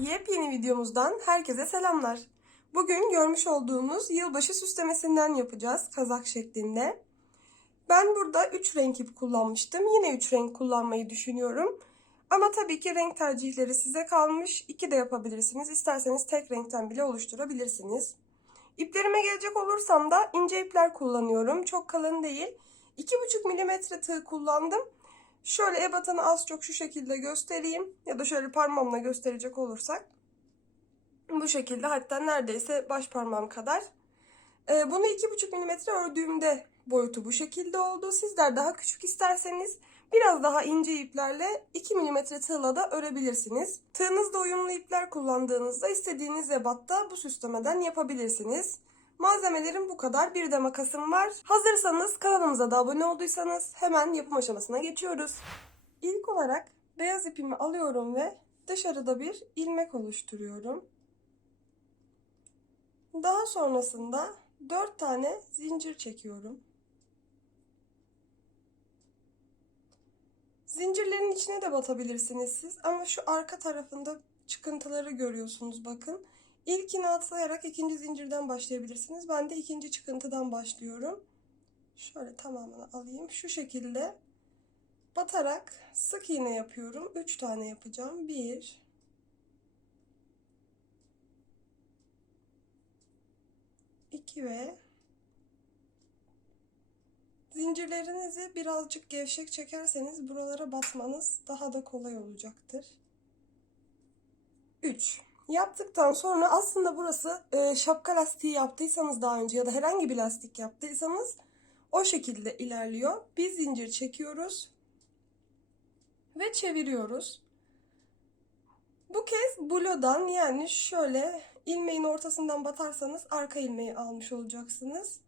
Yepyeni videomuzdan herkese selamlar. Bugün görmüş olduğunuz yılbaşı süslemesinden yapacağız kazak şeklinde. Ben burada 3 renk ip kullanmıştım. Yine 3 renk kullanmayı düşünüyorum. Ama tabii ki renk tercihleri size kalmış. 2 de yapabilirsiniz. İsterseniz tek renkten bile oluşturabilirsiniz. İplerime gelecek olursam da ince ipler kullanıyorum. Çok kalın değil. 2,5 milimetre tığ kullandım. Şöyle ebatını az çok şu şekilde göstereyim. Ya da şöyle parmağımla gösterecek olursak. Bu şekilde hatta neredeyse baş parmağım kadar. Ee, bunu 2,5 milimetre ördüğümde boyutu bu şekilde oldu. Sizler daha küçük isterseniz biraz daha ince iplerle 2 milimetre tığla da örebilirsiniz. Tığınızda uyumlu ipler kullandığınızda istediğiniz ebatta bu süslemeden yapabilirsiniz. Malzemelerim bu kadar. Bir de makasım var. Hazırsanız kanalımıza da abone olduysanız hemen yapım aşamasına geçiyoruz. İlk olarak beyaz ipimi alıyorum ve dışarıda bir ilmek oluşturuyorum. Daha sonrasında 4 tane zincir çekiyorum. Zincirlerin içine de batabilirsiniz siz ama şu arka tarafında çıkıntıları görüyorsunuz bakın. İlkini atlayarak ikinci zincirden başlayabilirsiniz. Ben de ikinci çıkıntıdan başlıyorum. Şöyle tamamını alayım. Şu şekilde batarak sık iğne yapıyorum. 3 tane yapacağım. 1 2 ve zincirlerinizi birazcık gevşek çekerseniz buralara basmanız daha da kolay olacaktır. 3 Yaptıktan sonra aslında burası e, şapka lastiği yaptıysanız daha önce ya da herhangi bir lastik yaptıysanız o şekilde ilerliyor. Bir zincir çekiyoruz ve çeviriyoruz. Bu kez blodan yani şöyle ilmeğin ortasından batarsanız arka ilmeği almış olacaksınız.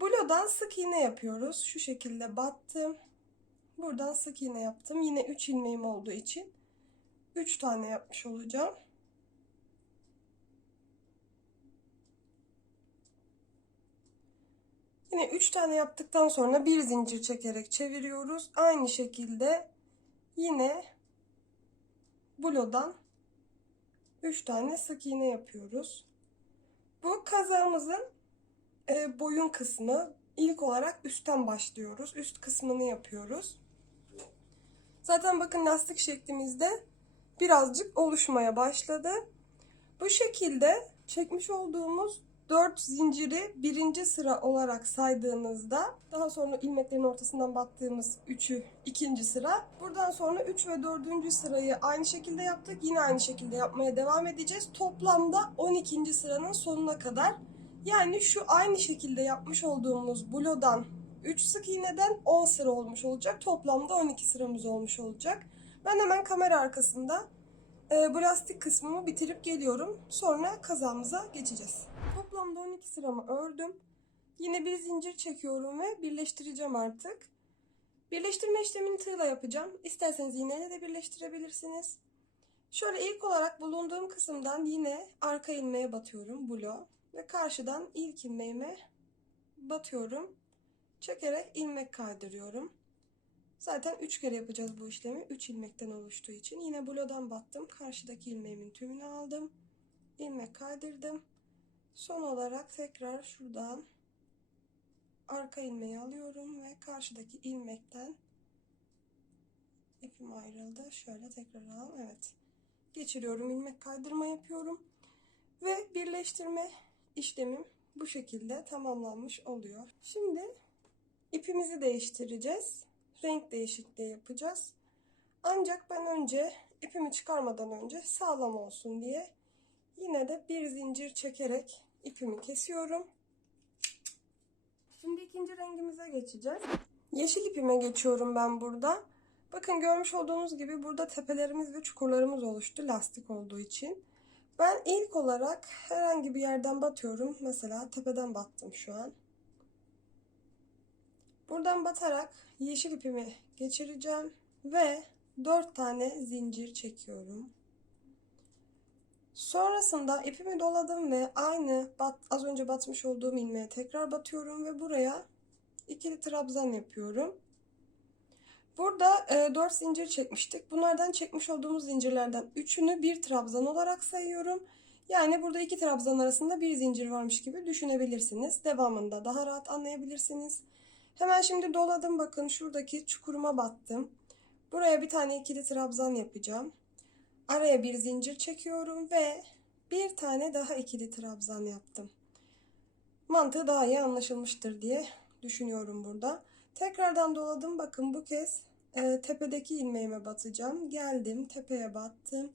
Blodan sık iğne yapıyoruz. Şu şekilde battım. Buradan sık iğne yaptım. Yine 3 ilmeğim olduğu için 3 tane yapmış olacağım. Yine 3 tane yaptıktan sonra bir zincir çekerek çeviriyoruz. Aynı şekilde yine blodan 3 tane sık iğne yapıyoruz. Bu kazağımızın e, boyun kısmı. İlk olarak üstten başlıyoruz. Üst kısmını yapıyoruz. Zaten bakın lastik şeklimizde birazcık oluşmaya başladı. Bu şekilde çekmiş olduğumuz 4 zinciri birinci sıra olarak saydığınızda daha sonra ilmeklerin ortasından battığımız 3'ü ikinci sıra. Buradan sonra 3 ve 4. sırayı aynı şekilde yaptık. Yine aynı şekilde yapmaya devam edeceğiz. Toplamda 12. sıranın sonuna kadar. Yani şu aynı şekilde yapmış olduğumuz blodan 3 sık iğneden 10 sıra olmuş olacak. Toplamda 12 sıramız olmuş olacak. Ben hemen kamera arkasında e, bu lastik kısmımı bitirip geliyorum. Sonra kazağımıza geçeceğiz. 12 sıramı ördüm. Yine bir zincir çekiyorum ve birleştireceğim artık. Birleştirme işlemini tığla yapacağım. İsterseniz iğneyle de birleştirebilirsiniz. Şöyle ilk olarak bulunduğum kısımdan yine arka ilmeğe batıyorum blo ve karşıdan ilk ilmeğime batıyorum. Çekerek ilmek kaydırıyorum. Zaten 3 kere yapacağız bu işlemi. 3 ilmekten oluştuğu için. Yine blodan battım. Karşıdaki ilmeğimin tümünü aldım. ilmek kaydırdım. Son olarak tekrar şuradan arka ilmeği alıyorum ve karşıdaki ilmekten ipim ayrıldı. Şöyle tekrar alalım. Evet. Geçiriyorum. ilmek kaydırma yapıyorum. Ve birleştirme işlemim bu şekilde tamamlanmış oluyor. Şimdi ipimizi değiştireceğiz. Renk değişikliği yapacağız. Ancak ben önce ipimi çıkarmadan önce sağlam olsun diye yine de bir zincir çekerek ipimi kesiyorum. Şimdi ikinci rengimize geçeceğiz. Yeşil ipime geçiyorum ben burada. Bakın görmüş olduğunuz gibi burada tepelerimiz ve çukurlarımız oluştu lastik olduğu için. Ben ilk olarak herhangi bir yerden batıyorum. Mesela tepeden battım şu an. Buradan batarak yeşil ipimi geçireceğim ve 4 tane zincir çekiyorum. Sonrasında ipimi doladım ve aynı bat, az önce batmış olduğum ilmeğe tekrar batıyorum ve buraya ikili trabzan yapıyorum. Burada e, 4 zincir çekmiştik. Bunlardan çekmiş olduğumuz zincirlerden 3'ünü bir trabzan olarak sayıyorum. Yani burada iki trabzan arasında bir zincir varmış gibi düşünebilirsiniz. Devamında daha rahat anlayabilirsiniz. Hemen şimdi doladım. Bakın şuradaki çukuruma battım. Buraya bir tane ikili trabzan yapacağım. Araya bir zincir çekiyorum ve bir tane daha ikili trabzan yaptım. Mantığı daha iyi anlaşılmıştır diye düşünüyorum burada. Tekrardan doladım. Bakın bu kez e, tepedeki ilmeğime batacağım. Geldim tepeye battım.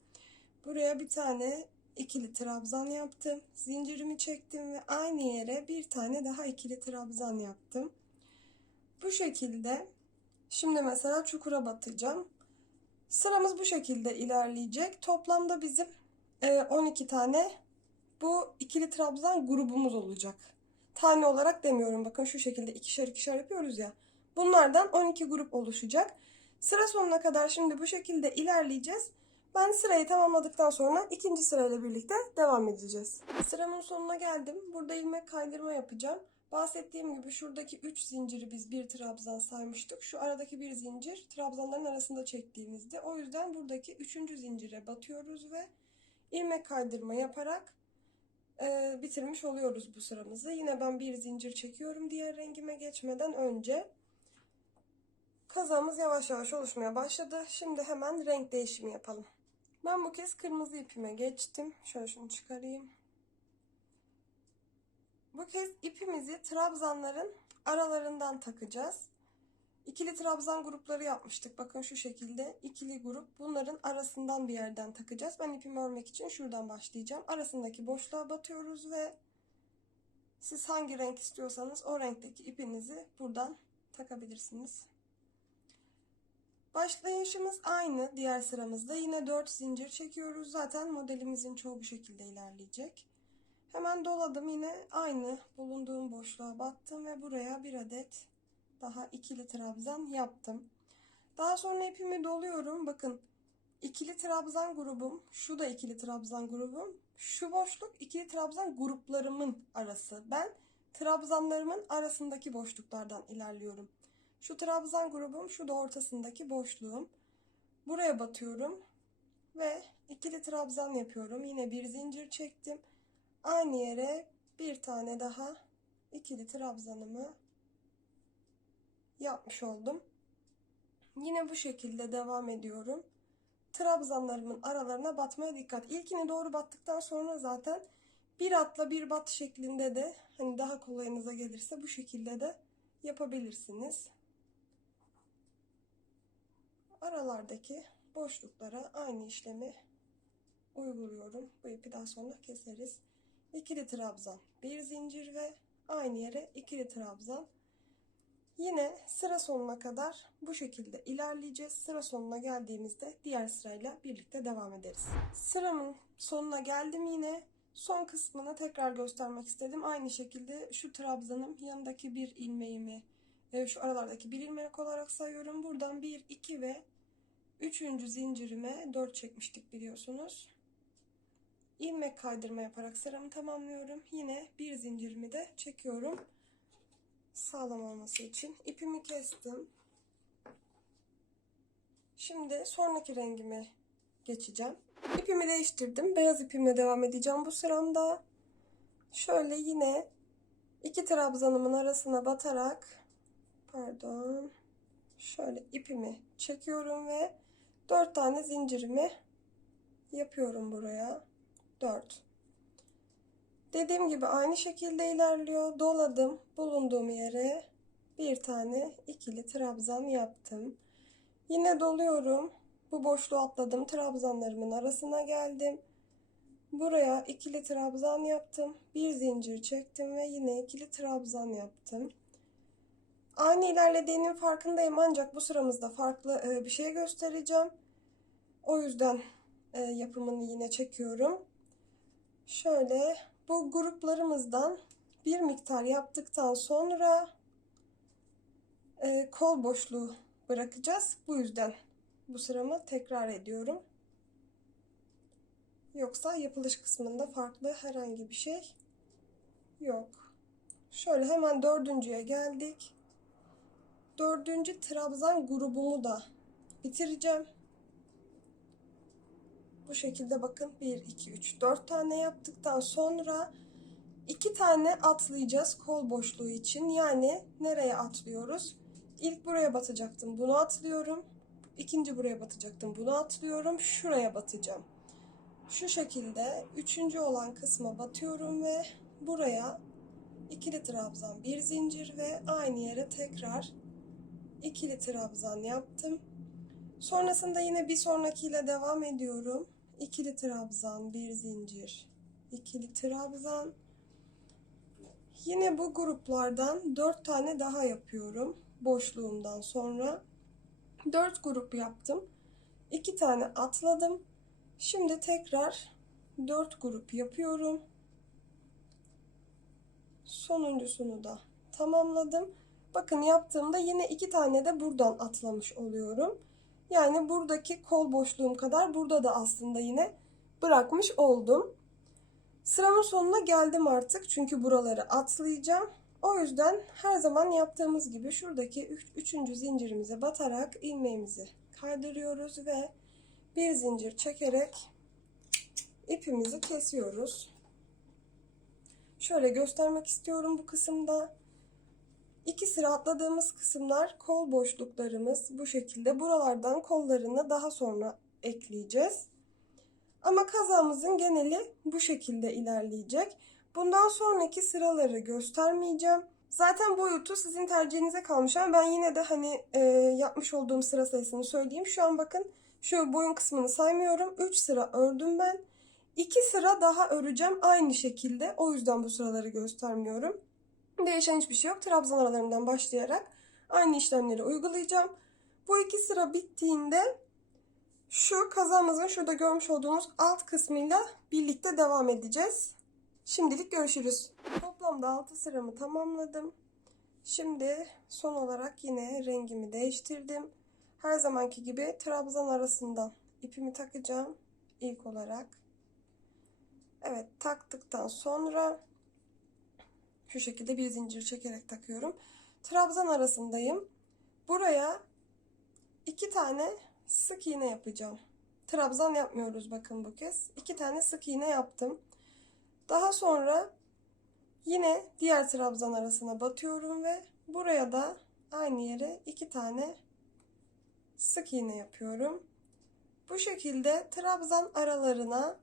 Buraya bir tane ikili trabzan yaptım. Zincirimi çektim ve aynı yere bir tane daha ikili trabzan yaptım. Bu şekilde şimdi mesela çukura batacağım. Sıramız bu şekilde ilerleyecek. Toplamda bizim e, 12 tane bu ikili trabzan grubumuz olacak. Tane olarak demiyorum. Bakın şu şekilde ikişer ikişer yapıyoruz ya. Bunlardan 12 grup oluşacak. Sıra sonuna kadar şimdi bu şekilde ilerleyeceğiz. Ben sırayı tamamladıktan sonra ikinci sırayla birlikte devam edeceğiz. Sıramın sonuna geldim. Burada ilmek kaydırma yapacağım. Bahsettiğim gibi şuradaki 3 zinciri biz bir trabzan saymıştık. Şu aradaki bir zincir trabzanların arasında çektiğimizde. O yüzden buradaki 3. zincire batıyoruz ve ilmek kaydırma yaparak e, bitirmiş oluyoruz bu sıramızı. Yine ben bir zincir çekiyorum diğer rengime geçmeden önce. Kazağımız yavaş yavaş oluşmaya başladı. Şimdi hemen renk değişimi yapalım. Ben bu kez kırmızı ipime geçtim. Şöyle şunu çıkarayım. Bu kez ipimizi trabzanların aralarından takacağız. İkili trabzan grupları yapmıştık. Bakın şu şekilde ikili grup. Bunların arasından bir yerden takacağız. Ben ipimi örmek için şuradan başlayacağım. Arasındaki boşluğa batıyoruz ve siz hangi renk istiyorsanız o renkteki ipinizi buradan takabilirsiniz. Başlayışımız aynı diğer sıramızda. Yine 4 zincir çekiyoruz. Zaten modelimizin çoğu bu şekilde ilerleyecek. Hemen doladım yine aynı bulunduğum boşluğa battım ve buraya bir adet daha ikili trabzan yaptım. Daha sonra ipimi doluyorum. Bakın ikili trabzan grubum, şu da ikili trabzan grubum. Şu boşluk ikili trabzan gruplarımın arası. Ben trabzanlarımın arasındaki boşluklardan ilerliyorum. Şu trabzan grubum, şu da ortasındaki boşluğum. Buraya batıyorum ve ikili trabzan yapıyorum. Yine bir zincir çektim. Aynı yere bir tane daha ikili trabzanımı yapmış oldum. Yine bu şekilde devam ediyorum. Trabzanlarımın aralarına batmaya dikkat. İlkini doğru battıktan sonra zaten bir atla bir bat şeklinde de hani daha kolayınıza gelirse bu şekilde de yapabilirsiniz. Aralardaki boşluklara aynı işlemi uyguluyorum. Bu ipi daha sonra keseriz. İkili trabzan, bir zincir ve aynı yere ikili trabzan. Yine sıra sonuna kadar bu şekilde ilerleyeceğiz. Sıra sonuna geldiğimizde diğer sırayla birlikte devam ederiz. Sıramın sonuna geldim yine. Son kısmını tekrar göstermek istedim. Aynı şekilde şu trabzanım yanındaki bir ilmeğimi e, şu aralardaki bir ilmek olarak sayıyorum. Buradan 1, 2 ve 3. zincirime 4 çekmiştik biliyorsunuz. İlmek kaydırma yaparak sıramı tamamlıyorum. Yine bir zincirimi de çekiyorum. Sağlam olması için. ipimi kestim. Şimdi sonraki rengime geçeceğim. İpimi değiştirdim. Beyaz ipimle devam edeceğim bu sıramda. Şöyle yine iki trabzanımın arasına batarak pardon şöyle ipimi çekiyorum ve dört tane zincirimi yapıyorum buraya. 4 dediğim gibi aynı şekilde ilerliyor. Doladım. Bulunduğum yere bir tane ikili trabzan yaptım. Yine doluyorum. Bu boşluğu atladım. Trabzanlarımın arasına geldim. Buraya ikili trabzan yaptım. Bir zincir çektim ve yine ikili trabzan yaptım. Aynı ilerlediğinin farkındayım ancak bu sıramızda farklı e, bir şey göstereceğim. O yüzden e, yapımını yine çekiyorum. Şöyle bu gruplarımızdan bir miktar yaptıktan sonra e, kol boşluğu bırakacağız. Bu yüzden bu sıramı tekrar ediyorum. Yoksa yapılış kısmında farklı herhangi bir şey yok. Şöyle hemen dördüncüye geldik. dördüncü trabzan grubumu da bitireceğim. Bu şekilde bakın 1, 2, 3, 4 tane yaptıktan sonra 2 tane atlayacağız kol boşluğu için. Yani nereye atlıyoruz? İlk buraya batacaktım. Bunu atlıyorum. İkinci buraya batacaktım. Bunu atlıyorum. Şuraya batacağım. Şu şekilde üçüncü olan kısma batıyorum ve buraya ikili trabzan bir zincir ve aynı yere tekrar ikili trabzan yaptım. Sonrasında yine bir sonrakiyle devam ediyorum. İkili trabzan, bir zincir, ikili trabzan. Yine bu gruplardan 4 tane daha yapıyorum boşluğumdan sonra. 4 grup yaptım. 2 tane atladım. Şimdi tekrar 4 grup yapıyorum. Sonuncusunu da tamamladım. Bakın yaptığımda yine 2 tane de buradan atlamış oluyorum. Yani buradaki kol boşluğum kadar burada da aslında yine bırakmış oldum. Sıramın sonuna geldim artık çünkü buraları atlayacağım. O yüzden her zaman yaptığımız gibi şuradaki üç, zincirimize batarak ilmeğimizi kaydırıyoruz ve bir zincir çekerek ipimizi kesiyoruz. Şöyle göstermek istiyorum bu kısımda. İki sıra atladığımız kısımlar kol boşluklarımız bu şekilde. Buralardan kollarını daha sonra ekleyeceğiz. Ama kazamızın geneli bu şekilde ilerleyecek. Bundan sonraki sıraları göstermeyeceğim. Zaten boyutu sizin tercihinize kalmış ama ben yine de hani e, yapmış olduğum sıra sayısını söyleyeyim. Şu an bakın şu boyun kısmını saymıyorum. 3 sıra ördüm ben. 2 sıra daha öreceğim aynı şekilde. O yüzden bu sıraları göstermiyorum. Değişen hiçbir şey yok. Trabzan aralarından başlayarak aynı işlemleri uygulayacağım. Bu iki sıra bittiğinde şu kazamızın şurada görmüş olduğunuz alt kısmıyla birlikte devam edeceğiz. Şimdilik görüşürüz. Toplamda 6 sıramı tamamladım. Şimdi son olarak yine rengimi değiştirdim. Her zamanki gibi trabzan arasından ipimi takacağım ilk olarak. Evet taktıktan sonra şu şekilde bir zincir çekerek takıyorum. Trabzan arasındayım. Buraya iki tane sık iğne yapacağım. Trabzan yapmıyoruz bakın bu kez. İki tane sık iğne yaptım. Daha sonra yine diğer trabzan arasına batıyorum ve buraya da aynı yere iki tane sık iğne yapıyorum. Bu şekilde trabzan aralarına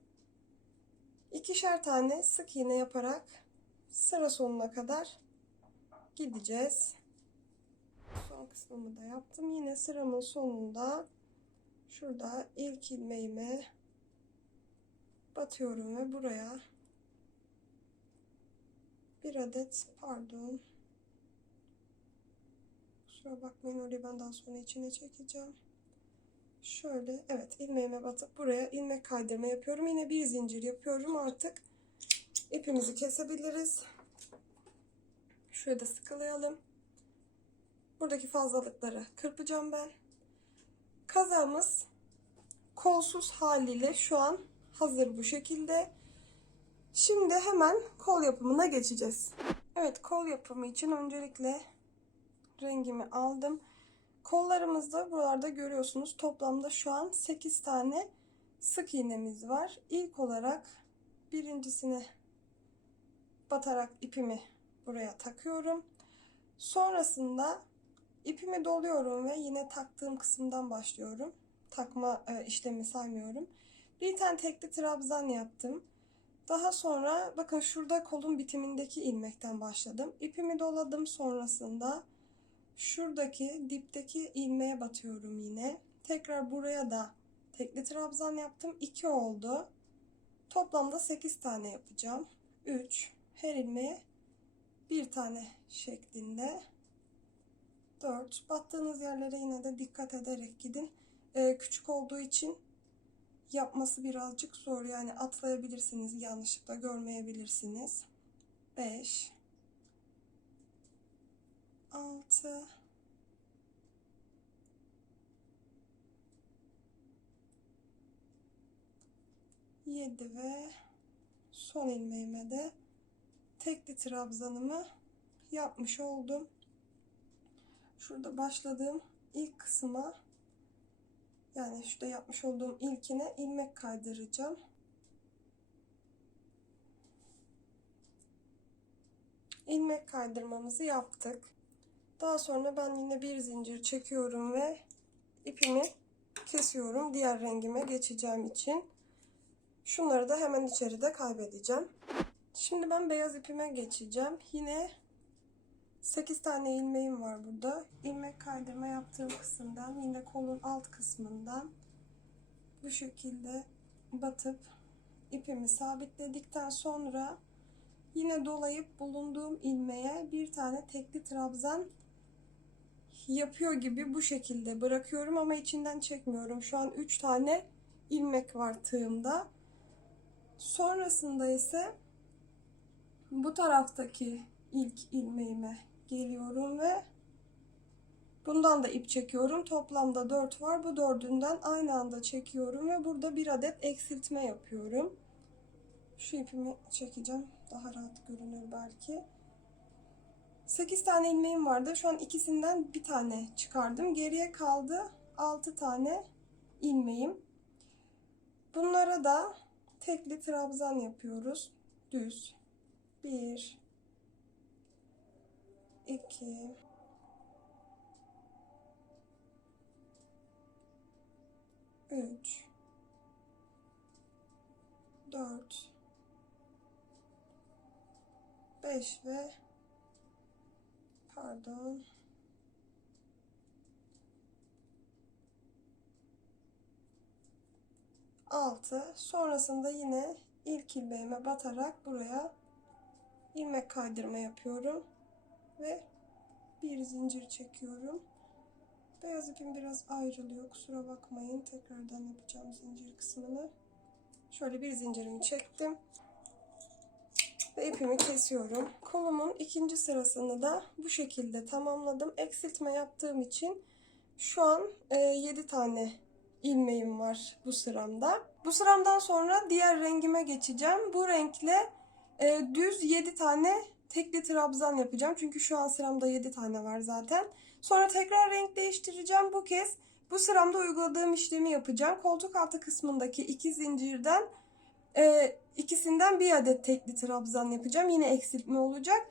ikişer tane sık iğne yaparak sıra sonuna kadar gideceğiz. Son kısmımı da yaptım. Yine sıramın sonunda şurada ilk ilmeğime batıyorum ve buraya bir adet pardon kusura bakmayın orayı ben daha sonra içine çekeceğim. Şöyle evet ilmeğime batıp buraya ilmek kaydırma yapıyorum. Yine bir zincir yapıyorum artık ipimizi kesebiliriz. Şurada sıkılayalım. Buradaki fazlalıkları kırpacağım ben. Kazağımız kolsuz haliyle şu an hazır bu şekilde. Şimdi hemen kol yapımına geçeceğiz. Evet kol yapımı için öncelikle rengimi aldım. Kollarımızda buralarda görüyorsunuz toplamda şu an 8 tane sık iğnemiz var. İlk olarak birincisini batarak ipimi buraya takıyorum. Sonrasında ipimi doluyorum ve yine taktığım kısımdan başlıyorum. Takma e, işlemi saymıyorum. Bir tane tekli trabzan yaptım. Daha sonra bakın şurada kolun bitimindeki ilmekten başladım. İpimi doladım sonrasında şuradaki dipteki ilmeğe batıyorum yine. Tekrar buraya da tekli trabzan yaptım. 2 oldu. Toplamda 8 tane yapacağım. 3 her ilmeğe bir tane şeklinde 4 battığınız yerlere yine de dikkat ederek gidin. Ee, küçük olduğu için yapması birazcık zor. Yani atlayabilirsiniz yanlışlıkla görmeyebilirsiniz. 5 6 7 ve son ilmeğime de tekli trabzanımı yapmış oldum. şurada başladığım ilk kısma yani şurada yapmış olduğum ilkine ilmek kaydıracağım. ilmek kaydırmamızı yaptık. Daha sonra ben yine bir zincir çekiyorum ve ipimi kesiyorum diğer rengime geçeceğim için. Şunları da hemen içeride kaybedeceğim. Şimdi ben beyaz ipime geçeceğim. Yine 8 tane ilmeğim var burada. İlmek kaydırma yaptığım kısımdan yine kolun alt kısmından bu şekilde batıp ipimi sabitledikten sonra yine dolayıp bulunduğum ilmeğe bir tane tekli trabzan yapıyor gibi bu şekilde bırakıyorum ama içinden çekmiyorum. Şu an 3 tane ilmek var tığımda. Sonrasında ise bu taraftaki ilk ilmeğime geliyorum ve bundan da ip çekiyorum. Toplamda 4 var. Bu dördünden aynı anda çekiyorum ve burada bir adet eksiltme yapıyorum. Şu ipimi çekeceğim. Daha rahat görünür belki. 8 tane ilmeğim vardı. Şu an ikisinden bir tane çıkardım. Geriye kaldı 6 tane ilmeğim. Bunlara da tekli trabzan yapıyoruz. Düz. 1 2 3 4 5 ve pardon. Altı. Sonrasında yine ilk ilmeğime batarak buraya ilmek kaydırma yapıyorum ve bir zincir çekiyorum beyaz ipim biraz ayrılıyor kusura bakmayın tekrardan yapacağım zincir kısmını şöyle bir zincirimi çektim ve ipimi kesiyorum. Kolumun ikinci sırasını da bu şekilde tamamladım. Eksiltme yaptığım için şu an e, 7 tane ilmeğim var bu sıramda. Bu sıramdan sonra diğer rengime geçeceğim. Bu renkle e, düz 7 tane tekli trabzan yapacağım. Çünkü şu an sıramda 7 tane var zaten. Sonra tekrar renk değiştireceğim. Bu kez bu sıramda uyguladığım işlemi yapacağım. Koltuk altı kısmındaki iki zincirden e, ikisinden bir adet tekli trabzan yapacağım. Yine eksiltme olacak.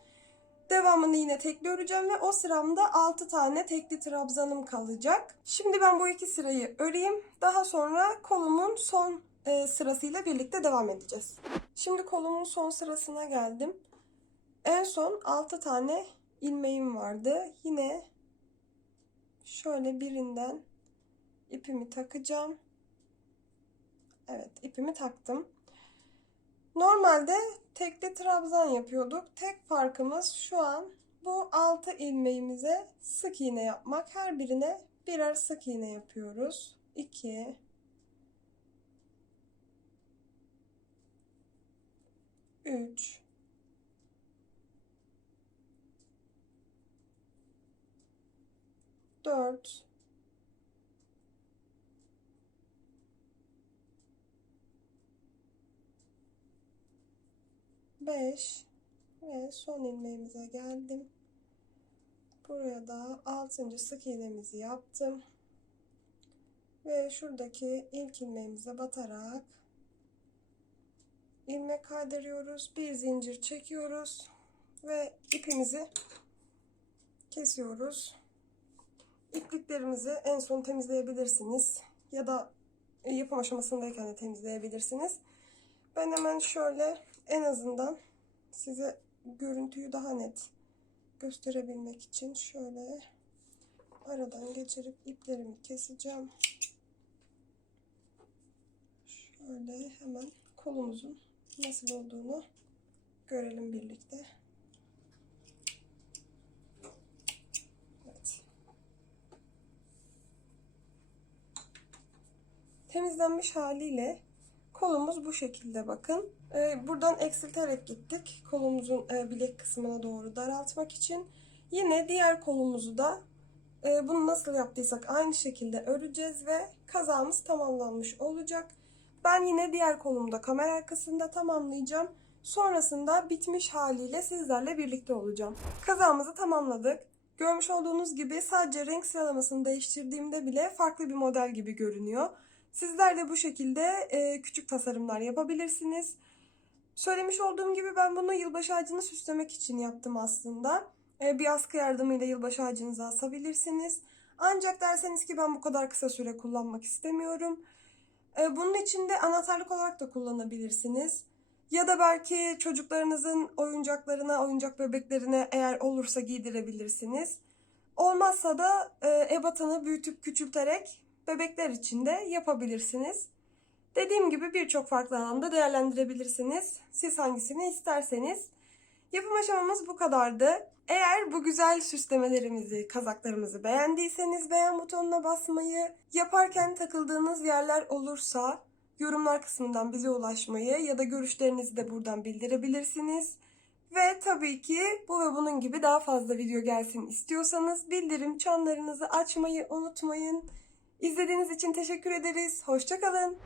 Devamını yine tekli öreceğim ve o sıramda 6 tane tekli trabzanım kalacak. Şimdi ben bu iki sırayı öreyim. Daha sonra kolumun son e, sırasıyla birlikte devam edeceğiz. Şimdi kolumun son sırasına geldim. En son 6 tane ilmeğim vardı. Yine şöyle birinden ipimi takacağım. Evet ipimi taktım. Normalde tekli trabzan yapıyorduk. Tek farkımız şu an bu 6 ilmeğimize sık iğne yapmak. Her birine birer sık iğne yapıyoruz. 2 3 4 5 ve son ilmeğimize geldim. Buraya da 6. sık iğnemizi yaptım. Ve şuradaki ilk ilmeğimize batarak ilmek kaydırıyoruz. Bir zincir çekiyoruz ve ipimizi kesiyoruz. İpliklerimizi en son temizleyebilirsiniz ya da yapım aşamasındayken de temizleyebilirsiniz. Ben hemen şöyle en azından size görüntüyü daha net gösterebilmek için şöyle aradan geçirip iplerimi keseceğim. Şöyle hemen kolumuzun nasıl olduğunu görelim birlikte. Evet. Temizlenmiş haliyle kolumuz bu şekilde bakın. Ee, buradan eksilterek gittik. Kolumuzun e, bilek kısmına doğru daraltmak için. Yine diğer kolumuzu da e, bunu nasıl yaptıysak aynı şekilde öreceğiz ve kazamız tamamlanmış olacak. Ben yine diğer kolumda kamera arkasında tamamlayacağım. Sonrasında bitmiş haliyle sizlerle birlikte olacağım. Kazamızı tamamladık. Görmüş olduğunuz gibi sadece renk sıralamasını değiştirdiğimde bile farklı bir model gibi görünüyor. Sizler de bu şekilde e, küçük tasarımlar yapabilirsiniz. Söylemiş olduğum gibi ben bunu yılbaşı ağacını süslemek için yaptım aslında. E, bir askı yardımıyla yılbaşı ağacınızı asabilirsiniz. Ancak derseniz ki ben bu kadar kısa süre kullanmak istemiyorum. E, bunun için de anahtarlık olarak da kullanabilirsiniz. Ya da belki çocuklarınızın oyuncaklarına, oyuncak bebeklerine eğer olursa giydirebilirsiniz. Olmazsa da e, ebatını büyütüp küçülterek bebekler için de yapabilirsiniz. Dediğim gibi birçok farklı alanda değerlendirebilirsiniz. Siz hangisini isterseniz. Yapım aşamamız bu kadardı. Eğer bu güzel süslemelerimizi, kazaklarımızı beğendiyseniz beğen butonuna basmayı, yaparken takıldığınız yerler olursa yorumlar kısmından bize ulaşmayı ya da görüşlerinizi de buradan bildirebilirsiniz. Ve tabii ki bu ve bunun gibi daha fazla video gelsin istiyorsanız bildirim çanlarınızı açmayı unutmayın. İzlediğiniz için teşekkür ederiz. Hoşçakalın.